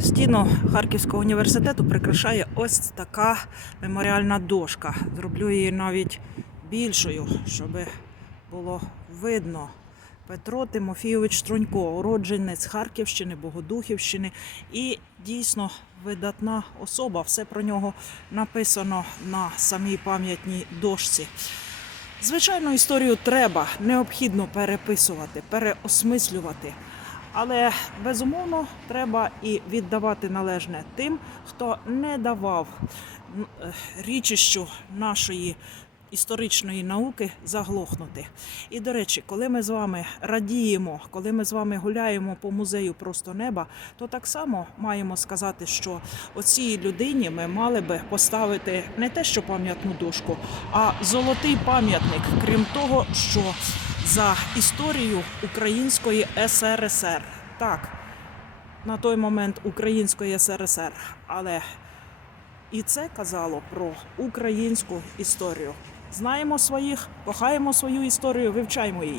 Стіну Харківського університету прикрашає ось така меморіальна дошка. Зроблю її навіть більшою, щоб було видно. Петро Тимофійович Трунько, уродженець Харківщини, Богодухівщини і дійсно видатна особа. Все про нього написано на самій пам'ятній дошці. Звичайно, історію треба необхідно переписувати, переосмислювати. Але безумовно треба і віддавати належне тим, хто не давав е, річищу нашої історичної науки заглохнути. І до речі, коли ми з вами радіємо, коли ми з вами гуляємо по музею просто неба, то так само маємо сказати, що оцій людині ми мали би поставити не те, що пам'ятну дошку, а золотий пам'ятник, крім того, що за історію української СРСР. Так, на той момент української СРСР, але і це казало про українську історію. Знаємо своїх, кохаємо свою історію, вивчаємо її.